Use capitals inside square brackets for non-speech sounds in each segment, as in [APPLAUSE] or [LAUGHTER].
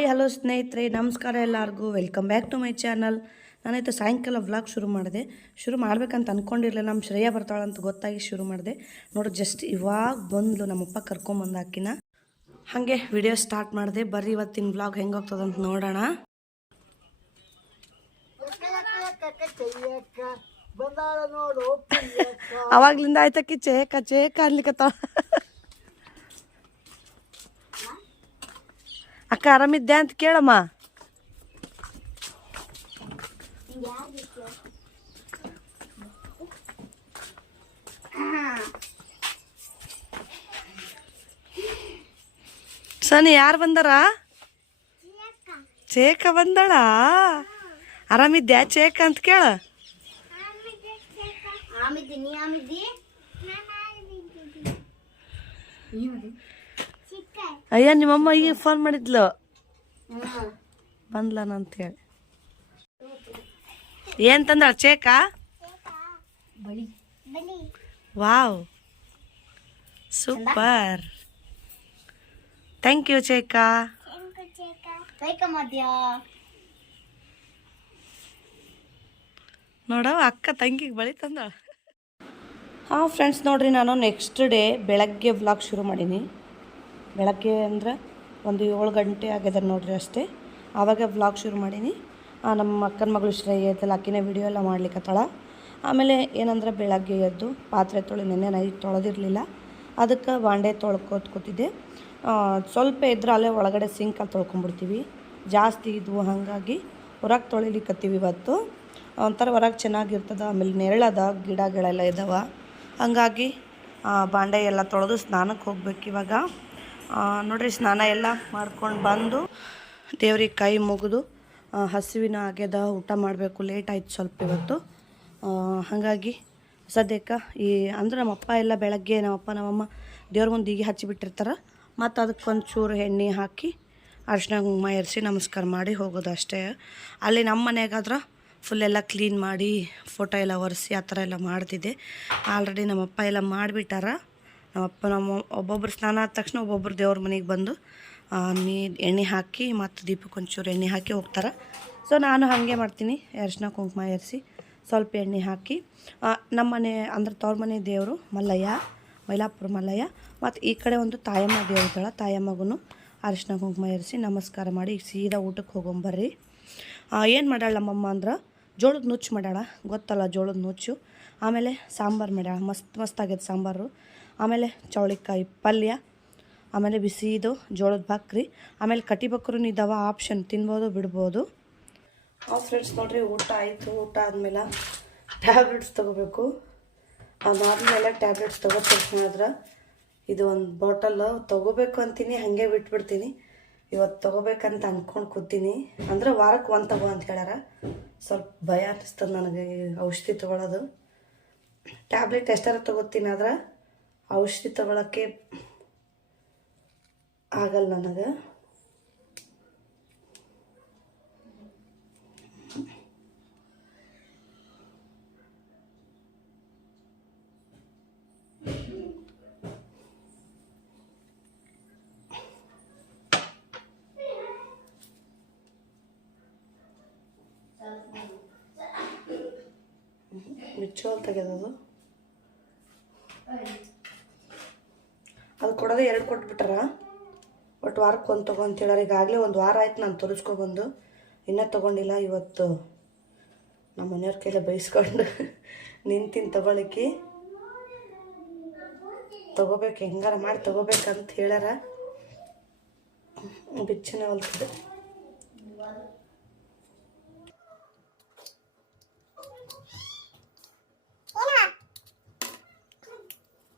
Hi hello ಸ್ನೇಹಿತರೆ ನಮಸ್ಕಾರ ಎಲ್ಲರಿಗೂ. Welcome back to my channel ನಾನೈತೆ ಸಾಯಂಕಾಲ ವ್ಲಾಗ್ ಶುರು ಮಾಡಿದೆ. ಶುರು ಮಾಡ್ಬೇಕಂತ ಅಂದ್ಕೊಂಡಿರಲಿಲ್ಲ ನಮ್ಮ ಶ್ರೇಯ ಬರ್ತಾಳಂತ ಗೊತ್ತಾಗಿ ಶುರು ಮಾಡಿದೆ. ನೋಡಿ ಜಸ್ಟ್ ಇವಾಗ ಬಂದ್ಲು ನಮ್ಮಪ್ಪ ಕರ್ಕೊಂಬಂದು ಹಾಕಿನ ಹಾಗೆ ವಿಡಿಯೋ ಸ್ಟಾರ್ಟ್ ಮಾಡಿದೆ. ಬರ್ರಿ ಇವತ್ತಿನ ವ್ಲಾಗ್ ಹೆಂಗೆ ಹೋಗ್ತದಂತ ನೋಡೋಣ. ಅವಾಗ್ಲಿಂದ ಆಯ್ತಕ್ಕಿ ಚೇಕ ಚೇಕ ಅನ್ಲಿಕತ್ತಾಳ. ಅಕ್ಕ ಆರಾಮಿದ್ದೆ ಅಂತ ಕೇಳಮ್ಮ. ಸನಿ ಯಾರು ಬಂದಾರ? ಚೇಕ ಬಂದಳ? ಆರಾಮಿದ್ಯಾ ಚೇಕ ಅಂತ ಕೇಳ. ಆಮಿದ್ದಿ ನೀ ಆಮಿದ್ದಿ ಅಯ್ಯ ನಿಮ್ಮಮ್ಮ ಈಗ ಫೋನ್ ಮಾಡಿದ್ಲು. ಬಂದ್ಲನ ಅಂತ ಹೇಳಿ. ಏನ್ ತಂದಳ ಚೇಕಾ? ಬಳಿ. ವಾವ್. ಸೂಪರ್. ಥ್ಯಾಂಕ್ ಯು ಚೇಕಾ. ನೋಡವ ಅಕ್ಕ ತಂಗಿಗೆ ಬಳಿ ತಂದಳ. ಹಾಂ ಫ್ರೆಂಡ್ಸ್ ನೋಡ್ರಿ ನಾನು ನೆಕ್ಸ್ಟ್ ಡೇ ಬೆಳಗ್ಗೆ ಬ್ಲಾಗ್ ಶುರು ಮಾಡೀನಿ. ಬೆಳಗ್ಗೆ ಅಂದ್ರೆ ಒಂದು ಏಳು ಗಂಟೆ ಆಗ್ಯದ ನೋಡ್ರಿ ಅಷ್ಟೇ. ಆವಾಗ ವ್ಲಾಗ್ ಶುರು ಮಾಡೀನಿ. ನಮ್ಮ ಅಕ್ಕನ ಮಗಳು ಶ್ರೇಯ ಐತಲ್ಲ ಆಕಿನೇ ವಿಡಿಯೋ ಎಲ್ಲ ಮಾಡ್ಲಿಕ್ಕತ್ತಾಳ ಆಮೇಲೆ ಏನಂದ್ರೆ ಬೆಳಗ್ಗೆ ಎದ್ದು ಪಾತ್ರೆ ತೊಳೆ ನೆನ್ನೆ ನೈಟ್ ತೊಳೆದಿರಲಿಲ್ಲ. ಅದಕ್ಕೆ ಬಾಂಡೆ ತೊಳ್ಕೊತ್ ಕೂತಿದ್ದೆ. ಆ, ಸ್ವಲ್ಪ ಇದ್ರೆ ಅಲ್ಲೇ ಒಳಗಡೆ ಸಿಂಕಲ್ಲಿ ತೊಳ್ಕೊಂಬಿಡ್ತೀವಿ ಜಾಸ್ತಿ ಇದ್ವು ಹಾಗಾಗಿ ಹೊರಗೆ ತೊಳಿಲಿಕ್ಕತ್ತೀವಿ ಇವತ್ತು. ಒಂಥರ ಹೊರಗೆ ಚೆನ್ನಾಗಿರ್ತದೆ ಆಮೇಲೆ ನೆರಳದ ಗಿಡಗಳೆಲ್ಲ ಇದಾವೆ. ಹಾಗಾಗಿ ಬಾಂಡೆ ಎಲ್ಲ ತೊಳೆದು ಸ್ನಾನಕ್ಕೆ ಹೋಗ್ಬೇಕು ಇವಾಗ. ನೋಡ್ರಿ, ಸ್ನಾನ ಎಲ್ಲ ಮಾಡ್ಕೊಂಡು ಬಂದು ದೇವ್ರಿಗೆ ಕೈ ಮುಗಿದು ಹಸುವಿನ ಆಗ್ಯದ ಊಟ ಮಾಡಬೇಕು. ಲೇಟ್ ಆಯ್ತು ಸ್ವಲ್ಪ ಇವತ್ತು. ಹಾಗಾಗಿ ಸದ್ಯಕ್ಕೆ ಈ, ಅಂದ್ರೆ ನಮ್ಮಪ್ಪ ಎಲ್ಲ ಬೆಳಗ್ಗೆ ನಮ್ಮಪ್ಪ ನಮ್ಮಮ್ಮ ದೇವ್ರ ಮುಂದೆ ಈಗಿ ಹಚ್ಚಿಬಿಟ್ಟಿರ್ತಾರೆ. ಮತ್ತು ಅದಕ್ಕೆ ಒಂಚೂರು ಎಣ್ಣೆ ಹಾಕಿ ಅರ್ಶಿನ ಕುಂಕುಮ ಎರಿಸಿ ನಮಸ್ಕಾರ ಮಾಡಿ ಹೋಗೋದು ಅಷ್ಟೇ. ಅಲ್ಲಿ ನಮ್ಮ ಮನೆಗಾದ್ರೆ ಫುಲ್ ಎಲ್ಲ ಕ್ಲೀನ್ ಮಾಡಿ ಫೋಟೋ ಎಲ್ಲ ಒರೆಸಿ ಆ ಥರ ಎಲ್ಲ ಮಾಡ್ತಿದ್ದೆ. ಆಲ್ರೆಡಿ ನಮ್ಮಪ್ಪ ಎಲ್ಲ ಮಾಡಿಬಿಟ್ಟಾರ. ನಮ್ಮಪ್ಪ ನಮ್ಮ ಒಬ್ಬೊಬ್ರು ಸ್ನಾನ ಆದ ತಕ್ಷಣ ಒಬ್ಬೊಬ್ರು ದೇವ್ರ ಮನೆಗೆ ಬಂದು ನೀ ಎಣ್ಣೆ ಹಾಕಿ ಮತ್ತು ದೀಪಕ್ಕೆ ಒಂಚೂರು ಎಣ್ಣೆ ಹಾಕಿ ಹೋಗ್ತಾರೆ. ಸೊ ನಾನು ಹಾಗೆ ಮಾಡ್ತೀನಿ, ಅರಿಶಿನ, ಕುಂಕುಮ ಏರಿಸಿ ಸ್ವಲ್ಪ ಎಣ್ಣೆ ಹಾಕಿ ನಮ್ಮ ಮನೆ ಅಂದ್ರೆ ತವ್ರ ಮನೆ ದೇವರು ಮಲ್ಲಯ್ಯ, ಮೈಲಾಪುರ ಮಲ್ಲಯ್ಯ, ಮತ್ತು ಈ ಕಡೆ ಒಂದು ತಾಯಮ್ಮ ದೇವ್ರ ಇದ್ದಾಳೆ ತಾಯಮ್ಮಗೂ ಅರಿಶಿನ, ಕುಂಕುಮ ಏರಿಸಿ ನಮಸ್ಕಾರ ಮಾಡಿ ಈಗ ಸೀದಾ ಊಟಕ್ಕೆ ಹೋಗೊಂಬರ್ರಿ. ಏನು ಮಾಡ್ಯಾಳ ನಮ್ಮಮ್ಮ ಅಂದ್ರೆ ಜೋಳದ ನುಚ್ಚು ಮಾಡ್ಯಾಳ, ಗೊತ್ತಲ್ಲ ಜೋಳದ ನುಚ್ಚು? ಆಮೇಲೆ ಸಾಂಬಾರು ಮಾಡ್ಯಾಳ, ಮಸ್ತ್ ಮಸ್ತ್ ಆಗ್ಯದ ಸಾಂಬಾರು. ಆಮೇಲೆ ಚೌಳಿಕಾಯಿ ಪಲ್ಯ, ಆಮೇಲೆ ಬಿಸಿದು, ಜೋಳದ ಬಾಕ್ರಿ ಆಮೇಲೆ ಕಟಿಬಕ್ರೂ ಇದ್ದಾವೆ ಆಪ್ಷನ್ ತಿನ್ಬೋದು, ಬಿಡ್ಬೋದು. ಹಾಂ ಫ್ರೆಂಡ್ಸ್ ನೋಡಿರಿ, ಊಟ ಆಯಿತು, ಊಟ ಆದಮೇಲೆ ಟ್ಯಾಬ್ಲೆಟ್ಸ್ ತೊಗೋಬೇಕು. ಅದಾದಮೇಲೆ ಟ್ಯಾಬ್ಲೆಟ್ಸ್ ತಗೋ ಆದ್ರೆ, ಇದು ಒಂದು ಬಾಟಲ್ ತೊಗೋಬೇಕು ಅಂತೀನಿ, ಹಾಗೆ ಬಿಟ್ಬಿಡ್ತೀನಿ. ಇವತ್ತು ತೊಗೋಬೇಕಂತ ಅಂದ್ಕೊಂಡು ಕೂತೀನಿ. ಅಂದ್ರೆ ವಾರಕ್ಕೆ ಒಂದು ತಗೋ ಅಂತ ಹೇಳ್ಯಾರ. ಸ್ವಲ್ಪ ಭಯ ಅನ್ನಿಸ್ತದೆ ನನಗೆ ಔಷಧಿ ತೊಗೊಳೋದು. ಟ್ಯಾಬ್ಲೆಟ್ ಎಷ್ಟಾರ ತೊಗೋತೀನಿ ಆದ್ರೆ ಔಷಧಿ ತಗೊಳಕ್ಕೆ ಆಗಲ್ಲ ನನಗೆ. ಮಿಚ್ಚೋಲ್ ತೆಗೆದದು ಅದು ಕೊಡೋದೇ ಎರಡು ಕೊಟ್ಬಿಟ್ರ? ಒಟ್ಟು ವಾರಕ್ಕೆ ಒಂದು ತಗೋ ಅಂತ ಹೇಳಾರ ಈಗಾಗಲೇ ಒಂದು ವಾರ ಆಯ್ತು ನಾನು ತೋರಿಸ್ಕೊಬಂದು. ಇನ್ನೂ ತೊಗೊಂಡಿಲ್ಲ ಇವತ್ತು. ನಮ್ಮ ಮನೆಯವ್ರ ಕೈಲೇ ಬೈಸ್ಕೊಂಡು [LAUGHS] ನಿಂತಿನ ತಗೊಳ್ಳಿಕ್ಕೆ ತಗೋಬೇಕು, ಹೆಂಗಾರ ಮಾಡಿ ತೊಗೋಬೇಕಂತ ಹೇಳಾರ ಬಿಚ್ಚನೆ ಹೊಲ್ತದೆ.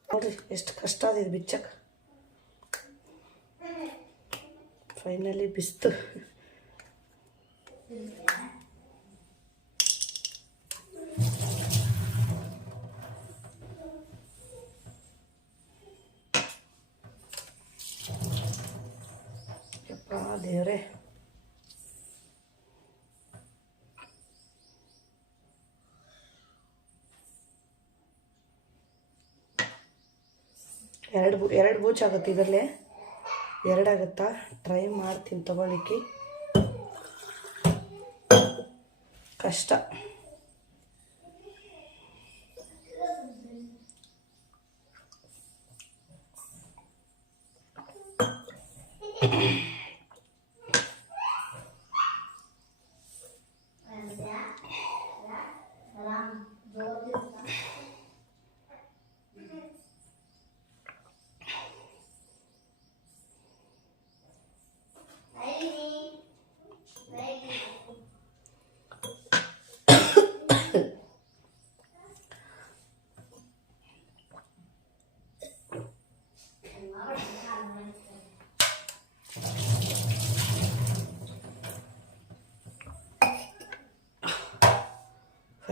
ನೋಡ್ರಿ, ಎಷ್ಟು ಕಷ್ಟ ಅದ ಇದು ಬಿಚ್ಚಕ್ಕೆ. ಫೈನಲಿ ಬಿಸ್ತು. ದೇವ್ರೆ. ಎರಡು ಎರಡು ಬೂಚ್ ಆಗುತ್ತೆ ಇದರಲ್ಲೇ. ಎರಡಾಗುತ್ತಾ? ಟ್ರೈ ಮಾಡ್ತೀನಿ ತಗೊಳ್ಳಿಕ್ಕೆ. ಕಷ್ಟ.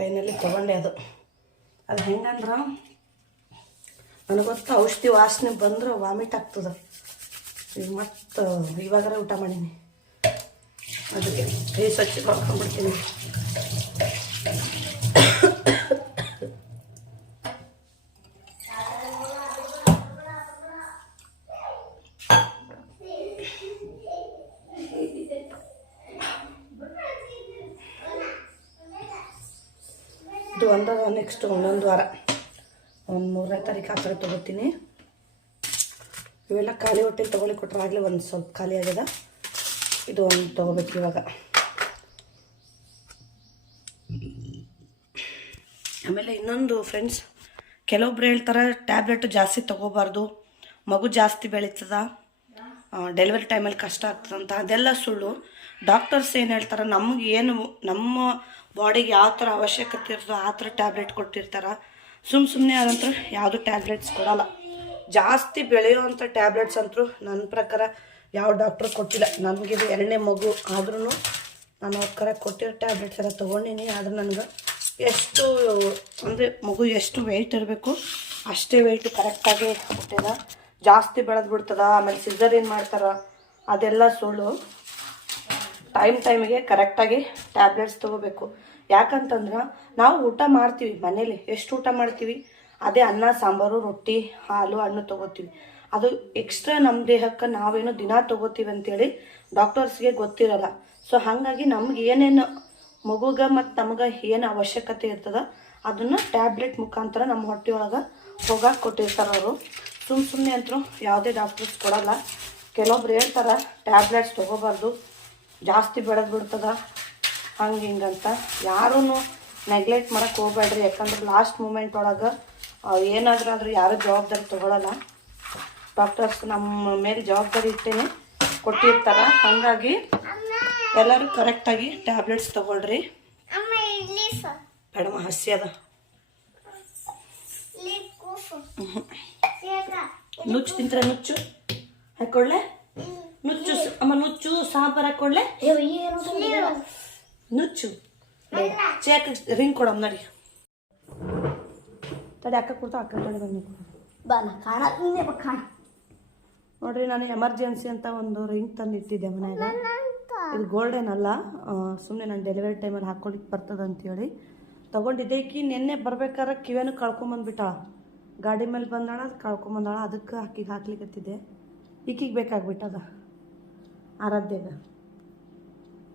ಫೈನಲಿ ತೊಗೊಂಡೆ ಅದು. ಅದು ಹೆಂಗಂದ್ರೆ? ನನಗೊತ್ತು ಔಷಧಿ ವಾಸನೆ ಬಂದ್ರೆ ವಾಮಿಟ್ ಆಗ್ತದೆ. ಈಗ ಮತ್ತು ಇವಾಗಾರ ಊಟ ಮಾಡೀನಿ. ಅದಕ್ಕೆ ಕೈ ಸ್ವಚ್ಛ ಮಾಡ್ಕೊಂಡ್ಬಿಡ್ತೀನಿ ಇದು ಒಂದು ನೆಕ್ಸ್ಟ್ ಒಂದೊಂದು ವಾರ ಒಂದು ತಾರೀಕು ಆ ಥರ ತೊಗೋತೀನಿ. ಇವೆಲ್ಲ ಖಾಲಿ ಹೊಟ್ಟೆಲಿ ತೊಗೊಳ್ಳಿ ಕೊಟ್ಟರೆ ಆಗಲೇ ಒಂದು ಸ್ವಲ್ಪ ಖಾಲಿ ಆಗ್ಯದ. ಇದು ಒಂದು ತೊಗೋಬೇಕು ಇವಾಗ. ಆಮೇಲೆ ಇನ್ನೊಂದು ಫ್ರೆಂಡ್ಸ್ ಕೆಲವೊಬ್ರು ಹೇಳ್ತಾರೆ ಟ್ಯಾಬ್ಲೆಟ್ ಜಾಸ್ತಿ ತೊಗೋಬಾರ್ದು, ಮಗು ಜಾಸ್ತಿ ಬೆಳೀತದ ಡೆಲಿವರಿ ಟೈಮಲ್ಲಿ ಕಷ್ಟ ಆಗ್ತದಂತ ಅದೆಲ್ಲ ಸುಳ್ಳು. ಡಾಕ್ಟರ್ಸ್ ಏನು ಹೇಳ್ತಾರೆ, ನಮ್ಗೆ ಏನು, ನಮ್ಮ ಬಾಡಿಗೆ ಯಾವ ಥರ ಅವಶ್ಯಕತೆ ಇರ್ತದೋ ಆ ಥರ ಟ್ಯಾಬ್ಲೆಟ್ ಕೊಟ್ಟಿರ್ತಾರೆ. ಸುಮ್ಮ ಸುಮ್ಮನೆ ಅದಂತೂ ಯಾವುದು ಟ್ಯಾಬ್ಲೆಟ್ಸ್ ಕೊಡಲ್ಲ. ಜಾಸ್ತಿ ಬೆಳೆಯುವಂಥ ಟ್ಯಾಬ್ಲೆಟ್ಸ್ ಅಂತೂ ನನ್ನ ಪ್ರಕಾರ ಯಾವ ಡಾಕ್ಟ್ರು ಕೊಟ್ಟಿಲ್ಲ. ನಮಗಿದು ಎರಡನೇ ಮಗು ಆದ್ರೂ ನಾನು ಅವ್ರ ಕೊಟ್ಟಿರೋ ಟ್ಯಾಬ್ಲೆಟ್ಸ್ ಎಲ್ಲ ತೊಗೊಂಡಿನಿ. ಆದ್ರೆ ನನಗೆ ಎಷ್ಟು ಅಂದರೆ ಮಗು ಎಷ್ಟು ವೆಯ್ಟ್ ಇರಬೇಕು ಅಷ್ಟೇ ವೆಯ್ಟ್ ಕರೆಕ್ಟಾಗಿ ಹುಟ್ಟಿದ ಜಾಸ್ತಿ ಬೆಳೆದು ಬಿಡ್ತದ. ಆಮೇಲೆ ಸಿಸರ್ ಏನು ಮಾಡ್ತಾರೆ ಅದೆಲ್ಲ ಸುಳ್ಳು. ಟೈಮ್ ಟೈಮಿಗೆ ಕರೆಕ್ಟಾಗಿ ಟ್ಯಾಬ್ಲೆಟ್ಸ್ ತೊಗೋಬೇಕು. ಯಾಕಂತಂದ್ರೆ ನಾವು ಊಟ ಮಾಡ್ತೀವಿ, ಮನೇಲಿ ಎಷ್ಟು ಊಟ ಮಾಡ್ತೀವಿ? ಅದೇ ಅನ್ನ, ಸಾಂಬಾರು, ರೊಟ್ಟಿ, ಹಾಲು, ಹಣ್ಣು ತೊಗೋತೀವಿ. ಅದು ಎಕ್ಸ್ಟ್ರಾ ನಮ್ಮ ದೇಹಕ್ಕೆ ನಾವೇನು ದಿನ ತೊಗೋತೀವಿ ಅಂತೇಳಿ ಡಾಕ್ಟರ್ಸ್ಗೆ ಗೊತ್ತಿರಲ್ಲ. ಸೊ ಹಾಗಾಗಿ ನಮ್ಗೆ ಏನೇನು ಮಗುಗೆ ಮತ್ತು ನಮ್ಗೆ ಏನು ಅವಶ್ಯಕತೆ ಇರ್ತದ, ಅದನ್ನು ಟ್ಯಾಬ್ಲೆಟ್ ಮುಖಾಂತರ ನಮ್ಮ ಹೊಟ್ಟೆಯೊಳಗೆ ಹೋಗಕ್ಕೆ ಕೊಟ್ಟಿರ್ತಾರೆ ಅವರು. ಸುಮ್ಮ ಸುಮ್ಮನೆ ಅಂತೂ ಯಾವುದೇ ಡಾಕ್ಟರ್ಸ್ ಕೊಡಲ್ಲ. ಕೆಲವೊಬ್ರು ಹೇಳ್ತಾರೆ, ಟ್ಯಾಬ್ಲೆಟ್ಸ್ ತೊಗೋಬಾರ್ದು. ಜಾಸ್ತಿ ಬೆಳೆದು ಬಿಡ್ತದ? ಹಂಗೆ ಹಿಂಗಂತ ಯಾರೂ ನೆಗ್ಲೆಕ್ಟ್ ಮಾಡಕ್ಕೆ ಹೋಗ್ಬೇಡ್ರಿ. ಯಾಕಂದ್ರೆ ಲಾಸ್ಟ್ ಮೂಮೆಂಟ್ ಒಳಗೆ ಏನಾದರೂ ಆದರೂ ಯಾರೂ ಜವಾಬ್ದಾರಿ ತೊಗೊಳಲ್ಲ. ಡಾಕ್ಟರ್ಸ್ ನಮ್ಮ ಮೇಲೆ ಜವಾಬ್ದಾರಿ ಇಟ್ಟೇನೆ ಕೊಟ್ಟಿರ್ತಾರೆ. ಹಾಗಾಗಿ ಎಲ್ಲರೂ ಕರೆಕ್ಟಾಗಿ ಟ್ಯಾಬ್ಲೆಟ್ಸ್ ತೊಗೊಳ್ರಿ. ಅಮ್ಮ ಇಲ್ಲಿ ಅದ. ನುಚ್ಚು ತಿಂತಾರೆ ನುಚ್ಚು? ಹಾಕೊಳ್ಳೆ ಸಾಂಬಾರು ಹಾಕೊಳ್ಳೆ ನುಚ್ಚು. ಚೇಕ್ ರಿಂಗ್ ಕೊಡಮ್ ನಡಿ. ತಡಿ ಅಕ್ಕ ಕೊಡ್ತಾ ಅಕ್ಕ ಕಡೆ ಬನ್ನಿ ಬಾ ನಾ ಕಾಣ ನೀನೇ ಬಾ ನೋಡ್ರಿ ನಾನು ಎಮರ್ಜೆನ್ಸಿ ಅಂತ ಒಂದು ರಿಂಗ್ ತಂದು ಇಟ್ಟಿದ್ದೆ ಮನೆಯಲ್ಲಿ ಇದು ಗೋಲ್ಡನ್ ಅಲ್ಲ. ಸುಮ್ಮನೆ ನಾನು ಡೆಲಿವರಿ ಟೈಮಲ್ಲಿ ಹಾಕೊಳಿಕ್ಕೆ ಬರ್ತದೆ ಅಂತೇಳಿ ತೊಗೊಂಡಿದ್ದೆ. ಈಕಿ ನಿನ್ನೆ ಬರ್ಬೇಕಾದ್ರೆ ಕಿವೇನು ಕಳ್ಕೊಂಬಂದ್ಬಿಟ್ಟಾಳ ಗಾಡಿ ಮೇಲೆ ಬಂದಾಳ ಕಳ್ಕೊಂಬಂದಾಳ ಅದಕ್ಕೆ ಆಕಿಗೆ ಹಾಕ್ಲಿಕ್ಕತ್ತಿದ್ದೆ ಈಕಿಗೆ ಬೇಕಾಗ್ಬಿಟ್ಟದ. ಆರಾಧ್ಯಗ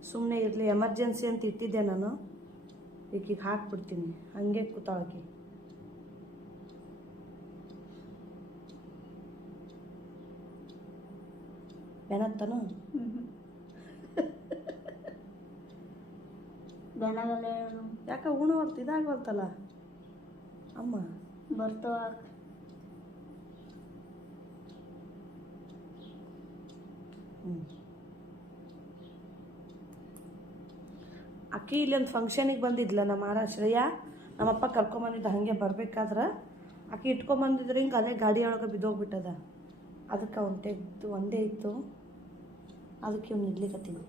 ಸುಮ್ಮನೆ ಇರಲಿ ಎಮರ್ಜೆನ್ಸಿ ಅಂತ ಇಟ್ಟಿದ್ದೆ ನಾನು. ಈಕಿಗೆ ಹಾಕ್ಬಿಡ್ತೀನಿ. ಹಂಗೆ ಕೂತಾಳಕಿ ಏನಂತನು ಯಾಕೆ ಯಾಕ ಉಣವಲ್ತು ಇದಾಗವಲ್ತಲ್ಲ ಅಮ್ಮ. ಬರ್ತಾವ ಹ್ಞೂ ಅಕ್ಕಿ ಇಲ್ಲಿ ಒಂದು ಫಂಕ್ಷನಿಗೆ ಬಂದಿದ್ಲ ನಮ್ಮ ಮಾರ ಶ್ರೇಯ ನಮ್ಮಪ್ಪ ಕರ್ಕೊಂಬಂದಿದ್ದ ಹಾಗೆ ಬರಬೇಕಾದ್ರೆ. ಅಕ್ಕಿ ಇಟ್ಕೊಂಬಂದಿದ್ರೆ ಹಿಂಗೆ ಅದೇ ಗಾಡಿ ಒಳಗೆ ಬಿದ್ದೋಗ್ಬಿಟ್ಟದ. ಅದಕ್ಕೆ ಅವ್ನು ತೆಗ್ದು ಒಂದೇ ಇತ್ತು. ಅದಕ್ಕೆ ಇವ್ನು ಇಡ್ಲಿಕತ್ತೀನಿ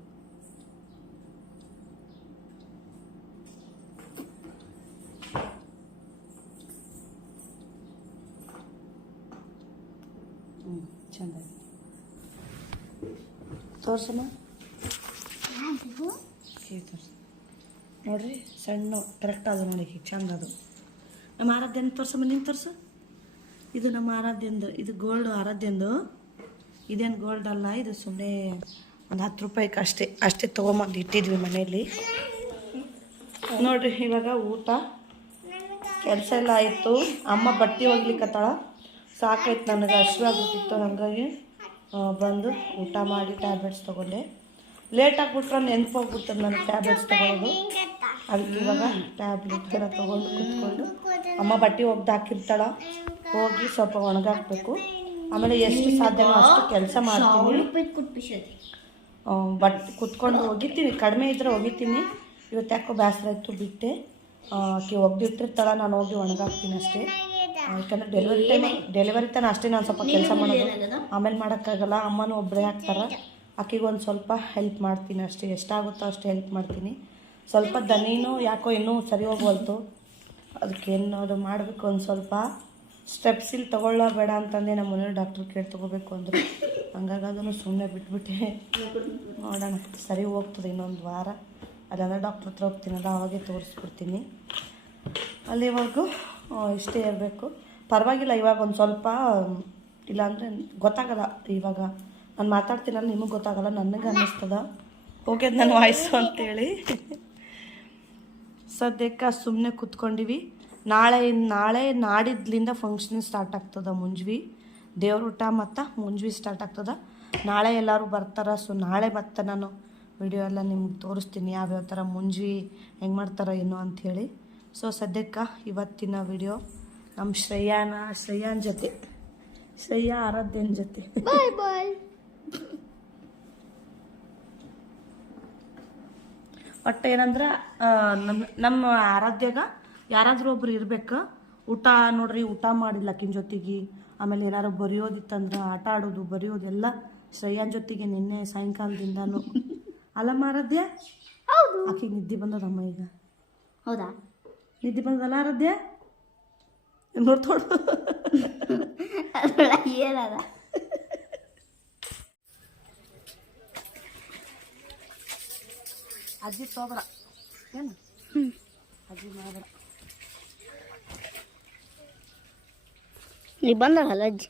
ಹ್ಞೂ ಚಂದ ತೋರ್ಸಮ್ಮ. ತೋರ್ಸು. ನೋಡ್ರಿ ಸಣ್ಣ ಕರೆಕ್ಟ್ ಅದು ನೋಡಿ ಚಂದ ಅದು. ನಮ್ಮ ಆರಾಧ್ಯನ ತೋರ್ಸಮ್ಮ ನೀನು ತೋರ್ಸು? ಇದು ನಮ್ಮ ಆರಾಧ್ಯಂದು, ಇದು ಗೋಲ್ಡ್ ಆರಾಧ್ಯಂದು. ಇದೇನು ಗೋಲ್ಡ್ ಅಲ್ಲ, ಇದು ಸುಮ್ಮನೆ ಒಂದು ಹತ್ತು ರೂಪಾಯಿಗೆ ಅಷ್ಟೇ ಅಷ್ಟೇ ತೊಗೊಂಬಂದು ಇಟ್ಟಿದ್ವಿ ಮನೆಯಲ್ಲಿ. ನೋಡ್ರಿ ಇವಾಗ ಊಟ. ಕೆಲಸ ಎಲ್ಲ ಆಯಿತು. ಅಮ್ಮ ಬಟ್ಟೆ ಹೋಗ್ಲಿಕ್ಕತ್ತಾಳ ಸಾಕಾಯ್ತು ನನಗೆ ಹಸಿವಾಗ್ಬಿಟ್ಟಿತ್ತು ಹಾಗಾಗಿ ಬಂದು ಊಟ ಮಾಡಿ ಟ್ಯಾಬ್ಲೆಟ್ಸ್ ತೊಗೊಂಡೆ. ಲೇಟ್ ಆಗಿಬಿಟ್ರೆ ನೆನಪೋಗ್ಬಿಡ್ತದೆ ನನಗೆ ಟ್ಯಾಬ್ಲೆಟ್ಸ್ ತೊಗೊಳೋದು. ಅದಕ್ಕೆ ಇವಾಗ ಟ್ಯಾಬ್ಲೆಟ್ ಥರ ತೊಗೊಂಡು ಕುತ್ಕೊಂಡು ಅಮ್ಮ ಬಟ್ಟೆ ಒಗ್ದು ಹಾಕಿರ್ತಾಳ. ಹೋಗಿ ಸ್ವಲ್ಪ ಒಣಗಾಕ್ಬೇಕು. ಆಮೇಲೆ ಎಷ್ಟು ಸಾಧ್ಯನೋ ಅಷ್ಟು ಕೆಲಸ ಮಾಡ್ತೀನಿ. ಬಟ್ ಕುತ್ಕೊಂಡು ಒಗಿತೀನಿ ಕಡಿಮೆ ಇದ್ರೆ ಒಗಿತೀನಿ. ಇವತ್ತು ಯಾಕೋ ಬೇಸರ ಇತ್ತು ಬಿಟ್ಟೆ. ಆಕೆ ಒಗ್ದಿಟ್ಟಿರ್ತಾಳ. ನಾನು ಹೋಗಿ ಒಣಗಾಕ್ತೀನಿ ಅಷ್ಟೇ. ಯಾಕಂದರೆ ಯಾಕಂದ್ರೆ ಡೆಲಿವರಿ ಟೈಮ್ ಡೆಲಿವರಿ ತಾನೆ ಅಷ್ಟೇ ನಾನು ಸ್ವಲ್ಪ ಕೆಲಸ ಮಾಡೋದು. ಆಮೇಲೆ ಮಾಡೋಕ್ಕಾಗಲ್ಲ. ಅಮ್ಮನೂ ಒಬ್ಬರೇ ಹಾಕ್ತಾರೆ ಆಕೆಗೆ ಒಂದು ಸ್ವಲ್ಪ ಹೆಲ್ಪ್ ಮಾಡ್ತೀನಿ ಅಷ್ಟೇ. ಎಷ್ಟಾಗುತ್ತೋ ಅಷ್ಟು ಹೆಲ್ಪ್ ಮಾಡ್ತೀನಿ. ಸ್ವಲ್ಪ ದನಿನೂ ಯಾಕೋ ಇನ್ನೂ ಸರಿ ಹೋಗ್ವಲ್ತು. ಅದಕ್ಕೆ ಏನಾದ್ರು ಮಾಡಬೇಕು ಒಂದು ಸ್ವಲ್ಪ. ಸ್ಟೆಪ್ಸ್ ಇಲ್ಲಿ ತಗೊಳ್ಳೋ ಬೇಡ ಅಂತಂದೆ ನಮ್ಮ ಮನೆಯವ್ರು ಡಾಕ್ಟ್ರ್ ಕೇಳಿ ತೊಗೋಬೇಕು ಅಂದರು. ಹಂಗಾಗಿ ಅದನ್ನು ಸುಮ್ಮನೆ ಬಿಟ್ಬಿಟ್ಟೆ. ನೋಡೋಣ, ಸರಿ ಹೋಗ್ತದೆ ಇನ್ನೊಂದು ವಾರ. ಅಲ್ಲಾಂದ್ರೆ ಡಾಕ್ಟ್ರ್ ಹತ್ರ ಹೋಗ್ತೀನಲ್ಲ, ಅವಾಗೆ ತೋರಿಸ್ಬಿಡ್ತೀನಿ. ಅಲ್ಲಿವರೆಗೂ ಇಷ್ಟೇ ಇರಬೇಕು. ಪರವಾಗಿಲ್ಲ, ಇವಾಗ ಒಂದು ಸ್ವಲ್ಪ ಇಲ್ಲಾಂದರೆ ಗೊತ್ತಾಗಲ್ಲ ಇವಾಗ. ನಾನು ಮಾತಾಡ್ತೀನಲ್ಲ, ನಿಮಗೆ ಗೊತ್ತಾಗಲ್ಲ, ನನಗೆ ಅನ್ನಿಸ್ತದ. ಹೋಗ್ಯದ ನನ್ನ ವಾಯ್ಸು ಅಂತೇಳಿ. ಸದ್ಯಕ್ಕೆ ಸುಮ್ಮನೆ ಕೂತ್ಕೊಂಡಿವಿ. ನಾಳೆ ನಾಳೆ ನಾಡಿದ್ಲಿಂದ ಫಂಕ್ಷನ್ ಸ್ಟಾರ್ಟ್ ಆಗ್ತದ ಮುಂಜ್ವಿ. ದೇವ್ರ ಊಟ ಮತ್ತು ಮುಂಜ್ವಿ ಸ್ಟಾರ್ಟ್ ಆಗ್ತದ. ನಾಳೆ ಎಲ್ಲರೂ ಬರ್ತಾರೆ ಸೊ ನಾಳೆ ಮತ್ತೆ ನಾನು ವಿಡಿಯೋ ಎಲ್ಲ ನಿಮ್ಗೆ ತೋರಿಸ್ತೀನಿ ಯಾವ್ಯಾವ ಥರ ಮುಂಜ್ವಿ ಹೆಂಗೆ ಮಾಡ್ತಾರೆ, ಏನು ಅಂಥೇಳಿ ಸೊ ಸದ್ಯಕ್ಕೆ ಇವತ್ತಿನ ವಿಡಿಯೋ ನಮ್ಮ ಶ್ರೇಯಾನ, ಶ್ರೇಯಾನ್ ಜೊತೆ. ಶ್ರೇಯಾ ಆರಾಧ್ಯನ ಜೊತೆ. ಬಾಯ್ ಬಾಯ್ ಒಟ್ಟು ಏನಂದ್ರೆ ನಮ್ಮ ನಮ್ಮ ಆರಾಧ್ಯಾಗ ಯಾರಾದರೂ ಒಬ್ರು ಇರ್ಬೇಕು. ಊಟ ನೋಡ್ರಿ ಊಟ ಮಾಡಿಲ್ಲ ಆಕಿನ ಜೊತೆಗೆ. ಆಮೇಲೆ ಏನಾರು ಬರೆಯೋದಿತ್ತಂದ್ರೆ ಆಟ ಆಡೋದು ಬರೆಯೋದೆಲ್ಲ ಶ್ರೇಯಾನ್ ಜೊತೆಗೆ ನಿನ್ನೆ ಸಾಯಂಕಾಲದಿಂದನೂ. ಅಲ್ಲಮ್ಮ ಆರಾಧ್ಯ ಹೌದು. ಆಕಿಗೆ ನಿದ್ದೆ ಬಂದದಮ್ಮ ಈಗ. ಹೌದಾ? ನಿದ್ದೆ ಬಂದದಲ್ಲ ಆರಾಧ್ಯ? ನೋಡ್ತೋಡು ಏನಲ್ಲ ಏನದ ಅಜ್ಜಿ ತೋಬೇಡ ಏನು? ಅಜ್ಜಿ ಮಾಡಬೇಡ ನೀ ಬಂದಳಲ್ಲ ಅಜ್ಜಿ?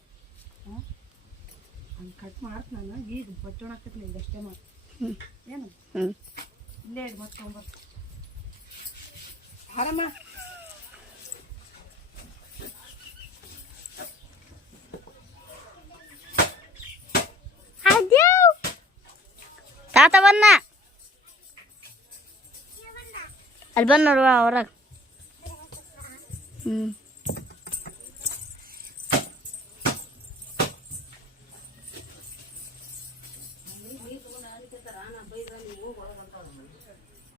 ಹಂಗೆ ಕಟ್ ಮಾಡ್ತ ನಾನು. ಈಗ ಬಟ್ಟೆ ಹಾಕತ್ಲಿ ಈಗ ಅಷ್ಟೇ ಮಾಡಿ. ಏನು? ಹ್ಞೂ ಇಲ್ಲೇ ಇಡು ಮತ್ತೆ ತೊಗೊಂಬರ್ತೀನಿ ಆರಾಮ? ಅಲ್ಲಿ ಬಂದ್ ನೋಡುವ ಹೊರಗೆ. ಹ್ಞೂ